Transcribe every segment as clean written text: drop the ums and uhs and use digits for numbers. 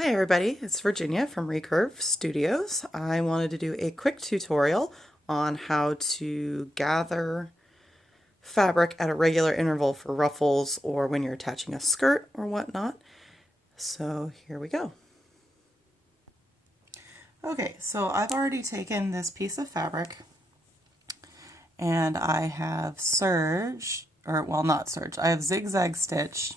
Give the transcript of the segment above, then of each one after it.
Hi everybody, it's Virginia from Recurve Studios. I wanted to do a quick tutorial on how to gather fabric at a regular interval for ruffles or when you're attaching a skirt or whatnot. So here we go. Okay, so I've already taken this piece of fabric and I have serged, or well, not serged, I have zigzag stitched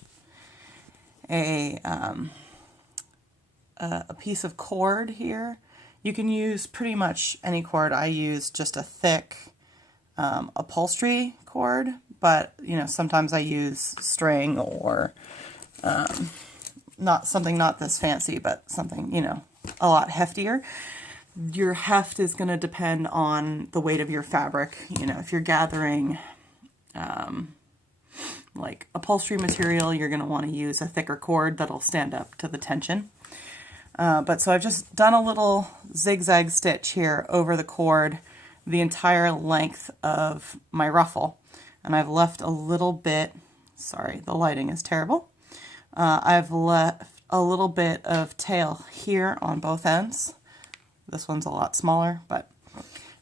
a piece of cord here. You can use pretty much any cord. I use just a thick upholstery cord, but you know, sometimes I use string or not this fancy, but something, you know, a lot heftier. Your heft is going to depend on the weight of your fabric. You know, if you're gathering like upholstery material, you're going to want to use a thicker cord that'll stand up to the tension. But so I've just done a little zigzag stitch here over the cord, the entire length of my ruffle. And I've left a little bit, sorry, the lighting is terrible. I've left a little bit of tail here on both ends. This one's a lot smaller, but.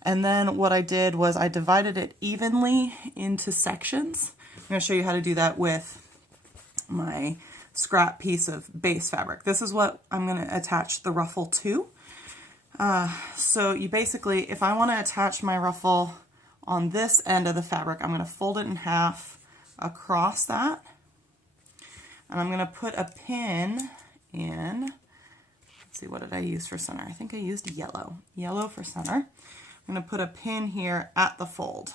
And then what I did was I divided it evenly into sections. I'm going to show you how to do that with my scrap piece of base fabric. This is what I'm going to attach the ruffle to. So you basically, if I want to attach my ruffle on this end of the fabric, I'm going to fold it in half across that. And I'm going to put a pin in, let's see, what did I use for center? I think I used yellow. Yellow for center. I'm going to put a pin here at the fold.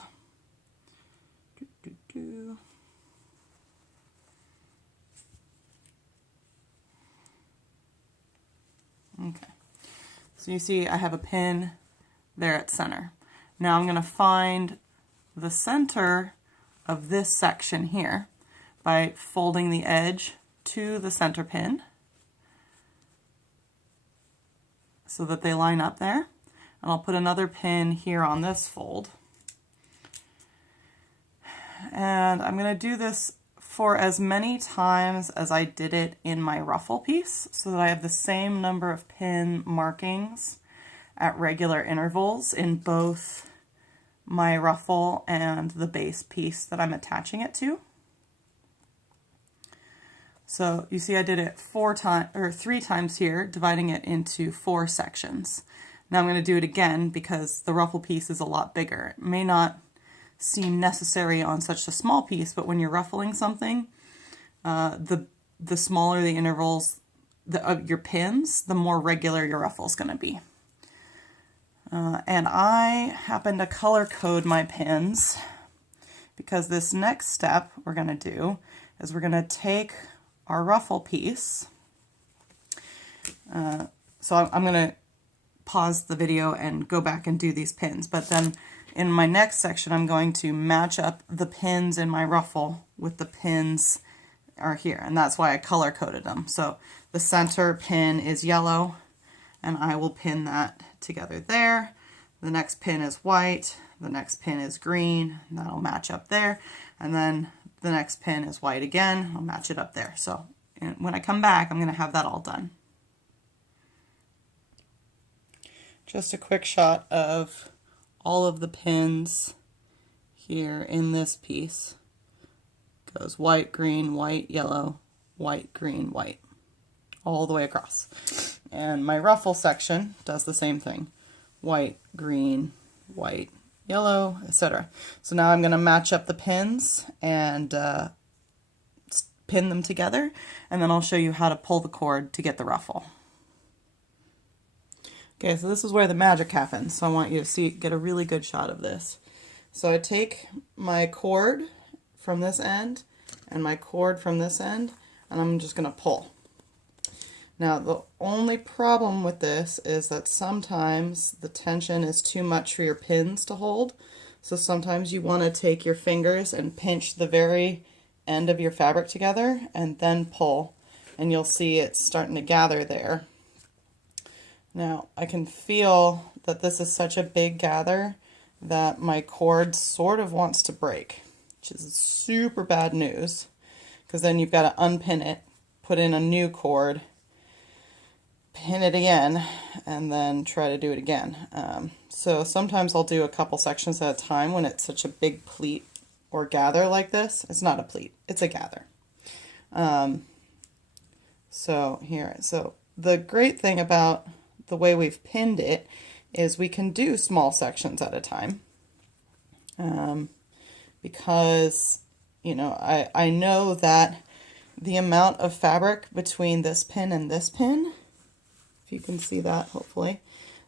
Okay, so you see I have a pin there at center. Now I'm going to find the center of this section here by folding the edge to the center pin so that they line up there. And I'll put another pin here on this fold. And I'm going to do this for as many times as I did it in my ruffle piece so that I have the same number of pin markings at regular intervals in both my ruffle and the base piece that I'm attaching it to. So you see I did it 3 times here, dividing it into 4 sections. Now I'm going to do it again because the ruffle piece is a lot bigger. It may not seem necessary on such a small piece, but when you're ruffling something, the smaller the intervals of your pins, the more regular your ruffle is going to be. And I happen to color code my pins because this next step we're going to do is we're going to take our ruffle piece. So I'm going to pause the video and go back and do these pins, but then in my next section, I'm going to match up the pins in my ruffle with the pins are here, and that's why I color coded them. So the center pin is yellow, and I will pin that together there. The next pin is white, the next pin is green, and that'll match up there, and then the next pin is white again, I'll match it up there. So when I come back, I'm going to have that all done. Just a quick shot of all of the pins here in this piece. Goes white, green, white, yellow, white, green, white, all the way across. And my ruffle section does the same thing. White, green, white, yellow, etc. So now I'm going to match up the pins and pin them together, and then I'll show you how to pull the cord to get the ruffle. Okay, so this is where the magic happens, so I want you to get a really good shot of this. So I take my cord from this end and my cord from this end, and I'm just going to pull. Now, the only problem with this is that sometimes the tension is too much for your pins to hold, so sometimes you want to take your fingers and pinch the very end of your fabric together and then pull, and you'll see it's starting to gather there. Now, I can feel that this is such a big gather that my cord sort of wants to break, which is super bad news, because then you've got to unpin it, put in a new cord, pin it again and then try to do it again. So sometimes I'll do a couple sections at a time when it's such a big pleat or gather like this. It's not a pleat, it's a gather. So the great thing about the way we've pinned it is we can do small sections at a time. Because, you know, I know that the amount of fabric between this pin and this pin, if you can see that, hopefully,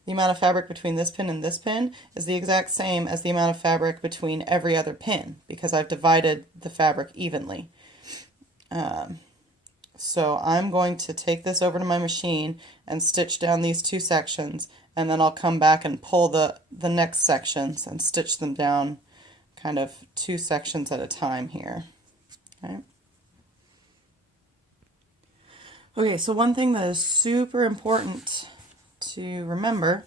the amount of fabric between this pin and this pin is the exact same as the amount of fabric between every other pin, because I've divided the fabric evenly. So I'm going to take this over to my machine and stitch down these two sections, and then I'll come back and pull the next sections and stitch them down kind of two sections at a time here. Okay. Okay, so one thing that is super important to remember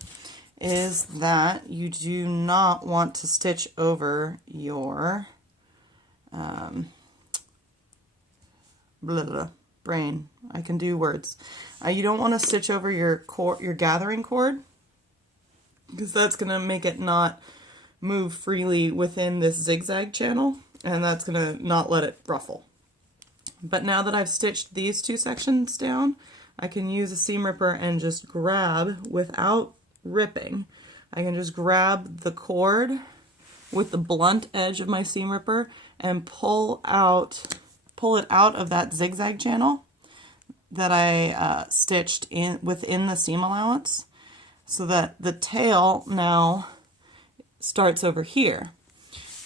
is that you do not want to stitch over your brain. I can do words. You don't want to stitch over your gathering cord, because that's going to make it not move freely within this zigzag channel, and that's going to not let it ruffle. But now that I've stitched these two sections down, I can use a seam ripper and just grab, without ripping, I can just grab the cord with the blunt edge of my seam ripper and pull it out of that zigzag channel that I stitched within the seam allowance, so that the tail now starts over here,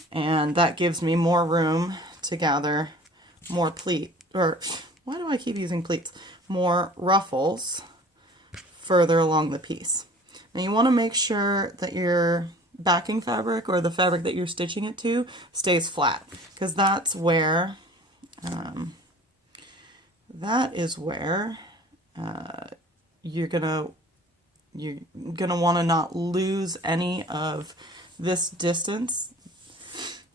and that gives me more room to gather more why do I keep using pleats? More ruffles further along the piece. Now you want to make sure that your backing fabric, or the fabric that you're stitching it to, stays flat, because that's where you're gonna want to not lose any of this distance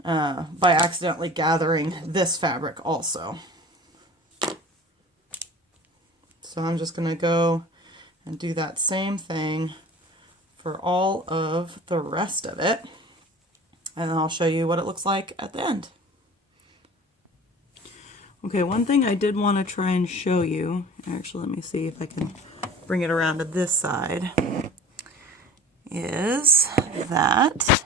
by accidentally gathering this fabric also. So I'm just going to go and do that same thing for all of the rest of it, and I'll show you what it looks like at the end. Okay, one thing I did want to try and show you, actually let me see if I can bring it around to this side, is that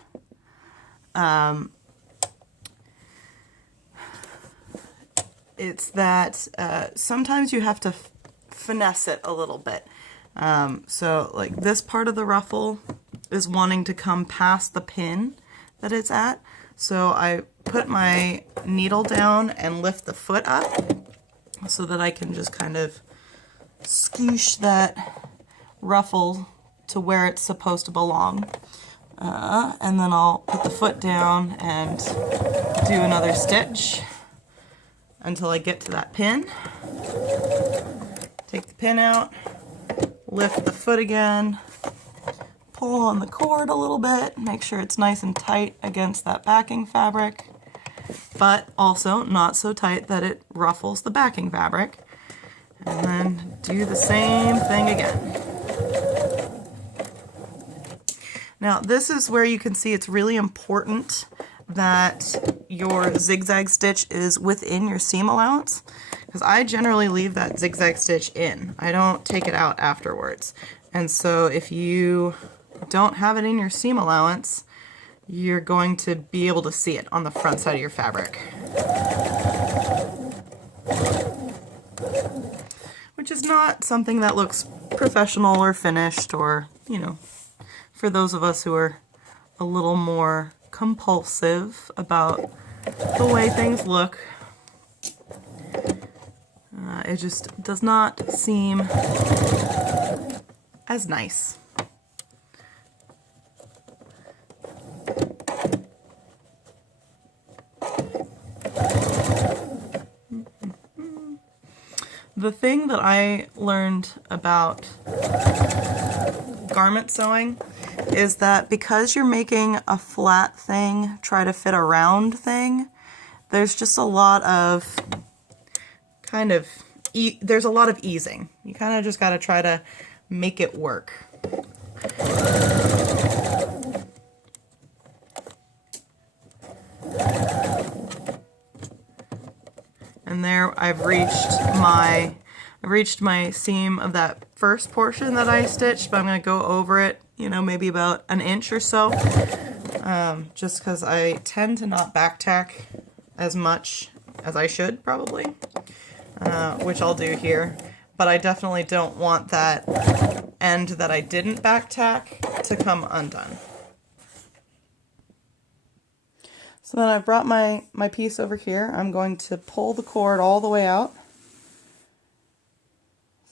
sometimes you have to finesse it a little bit. So like this part of the ruffle is wanting to come past the pin that it's at. So I put my needle down and lift the foot up so that I can just kind of scoosh that ruffle to where it's supposed to belong. And then I'll put the foot down and do another stitch until I get to that pin. Take the pin out, lift the foot again, pull on the cord a little bit, make sure it's nice and tight against that backing fabric, but also not so tight that it ruffles the backing fabric. And then do the same thing again. Now this is where you can see it's really important that your zigzag stitch is within your seam allowance, because I generally leave that zigzag stitch in. I don't take it out afterwards. And so if you don't have it in your seam allowance, you're going to be able to see it on the front side of your fabric. Which is not something that looks professional or finished, or, you know, for those of us who are a little more compulsive about the way things look. It just does not seem as nice. The thing that I learned about garment sewing is that because you're making a flat thing try to fit a round thing, there's just a lot of there's a lot of easing. You kind of just got to try to make it work. And there I've reached my seam of that first portion that I stitched, but I'm going to go over it, you know, maybe about an inch or so, just because I tend to not back tack as much as I should probably, which I'll do here, but I definitely don't want that end that I didn't back tack to come undone. So then I've brought my piece over here. I'm going to pull the cord all the way out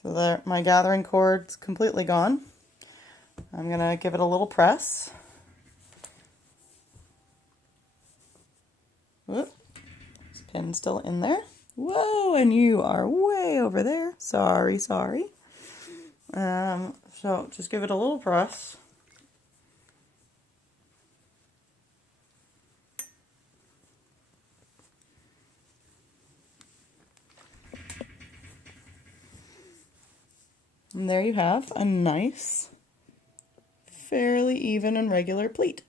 so that my gathering cord's completely gone. I'm going to give it a little press. Whoop. This pin's still in there. Whoa, and you are way over there. Sorry, sorry. So just give it a little press. And there you have a nice, fairly even and regular pleat.